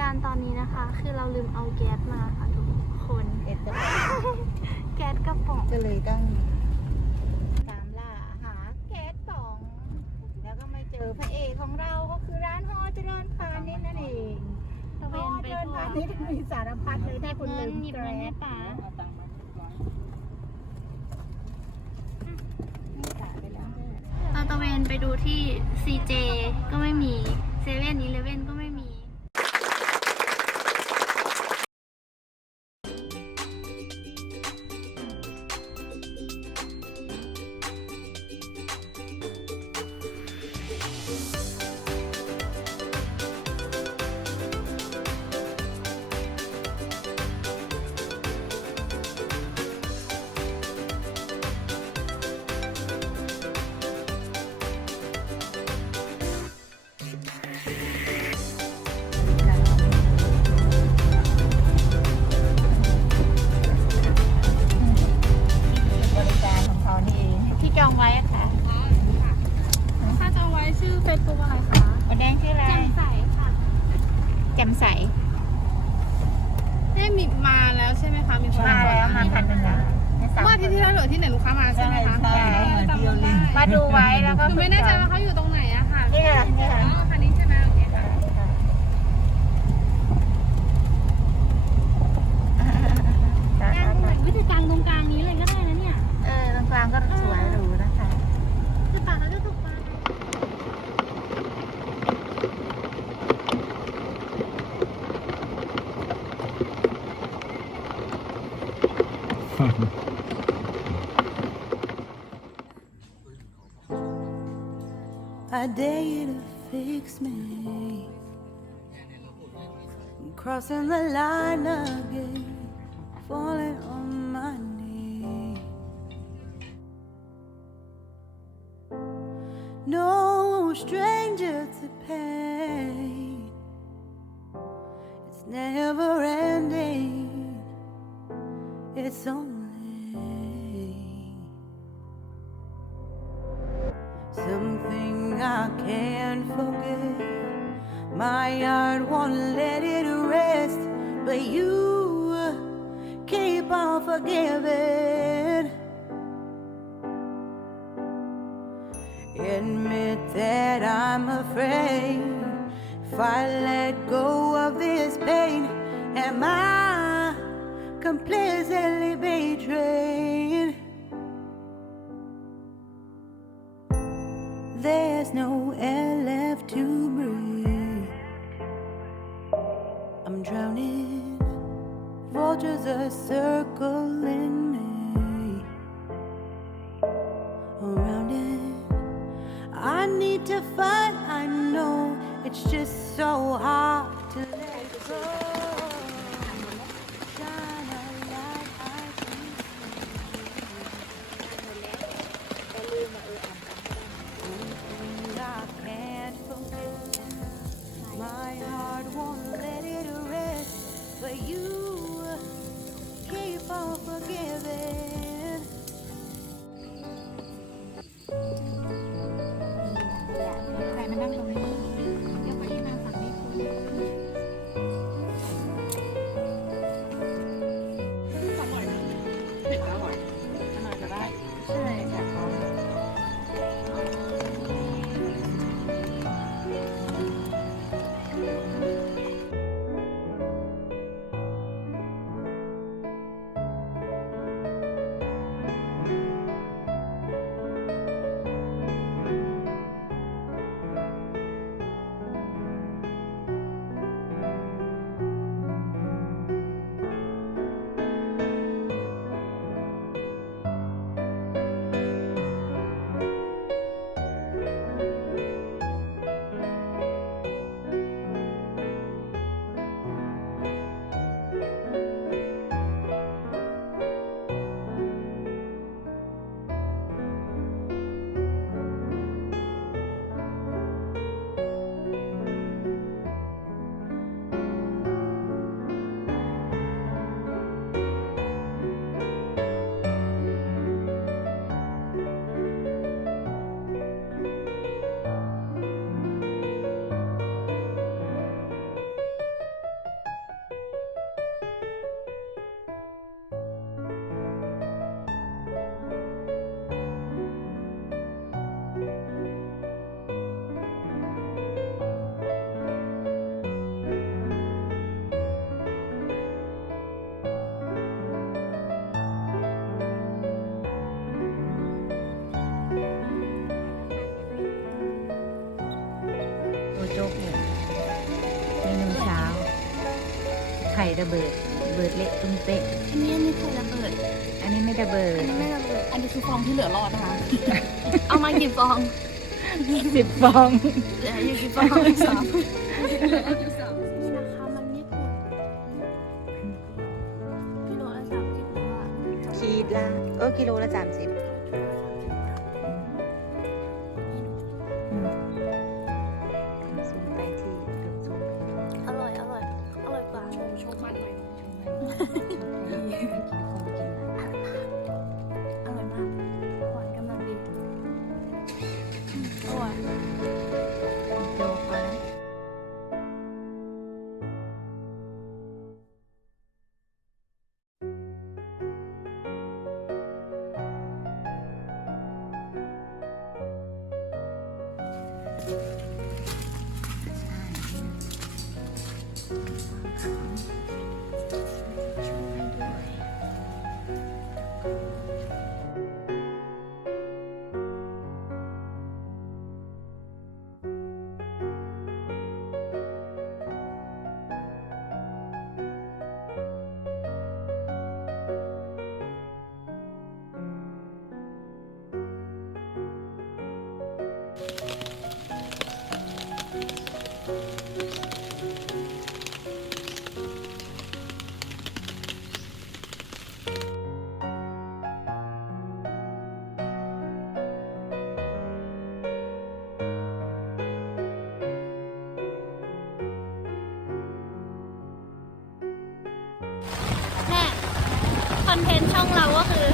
การณ์ตอนนี้นะคะ คือเราลืมเอาแก๊สมาค่ะทุกคนแก๊สกระป๋องก็เลยต้องตามล่าหาแก๊สป๋องแล้วก็ไม่เจอพระเอกของเราก็คือร้านฮอเจริญพาณิชย์นั่นเองตะเวนไปทั่ว นี่มีสารพัดเลยถ้าคุณลืม หยิบเงินให้ป๋าเราตะเวนไปดูที่ CJ ก็ไม่มีเซเว่นอีเลฟเว่นก็ไม่มี บริการของเขานี่เองที่จองไว้ค่ะ ถ้าจะไว้ชื่อเฟซบุ๊กอะไรคะ วันแดงชื่ออะไร แจ่มใสค่ะ แจ่มใส ให้มีมาแล้วใช่ไหมคะมีคน มาแล้วมาคันหนึงแล้ว เมื่ออาทิตย์ที่แล้วหรือที่ไหนลูกค้ามาใช่ไหมคะ ใช่ จำได้ มาดูไว้แล้วก็ คือไม่แน่ใจว่าเขาอยู่ตรงไหนอะค่ะ นี่ค่ะนี่ค่ะ อ๋อคันนี้ใช่ไหมโอเคค่ะ กลางตรงไหนวิธีกลางตรงกลางนี้เลยก็ได้นะเนี่ย ตรงกลางก็สวยหรูนะคะ จะปากแล้วจะถูกปาก I dare you to fix me. I'm crossing the line again, falling on my knee. No stranger to pain. It's never ending. It's only something I can't forget. My heart won't let it rest, but you keep on forgiving. Admit that I'm afraid. If I let go of this pain, am I completely betrayed? There's no air left to breathe. I'm drowning. Vultures are circling me. Around it, I need to fight. I know it's just so hard to let go. Shine a light I can see. I can't forget. My heart won't let it rest, but you keep on forgiving. ใครมานั่งตรงนี้เดี๋ยวไปที่มาฝั่งนี้คุยอร่อยจะได้ใช่ค่ะพร้อม ข่ระเบิดเละตุ้มเป๊ะ อันนี้ไข่ระเบิด อันนี้ไม่ระเบิ อั ด นนี้ไม่ระเบิด อันนี้คือฟองที่เหลือรอดนะคะ เอามากี่ฟอง 10 ฟอง เหลืออยู่กี่ฟองสองราคามันญี่ปุ่นกิโลละ30 บาท ขีดละกิโลละ30ซูมไปที่ซูมไป อร่อยกว่า โชว์มันหน่อย อร่อยมากหวานกำลังดีอร่อย โลกว่านะแม่คอนเทนต์ช่องเราก็คือ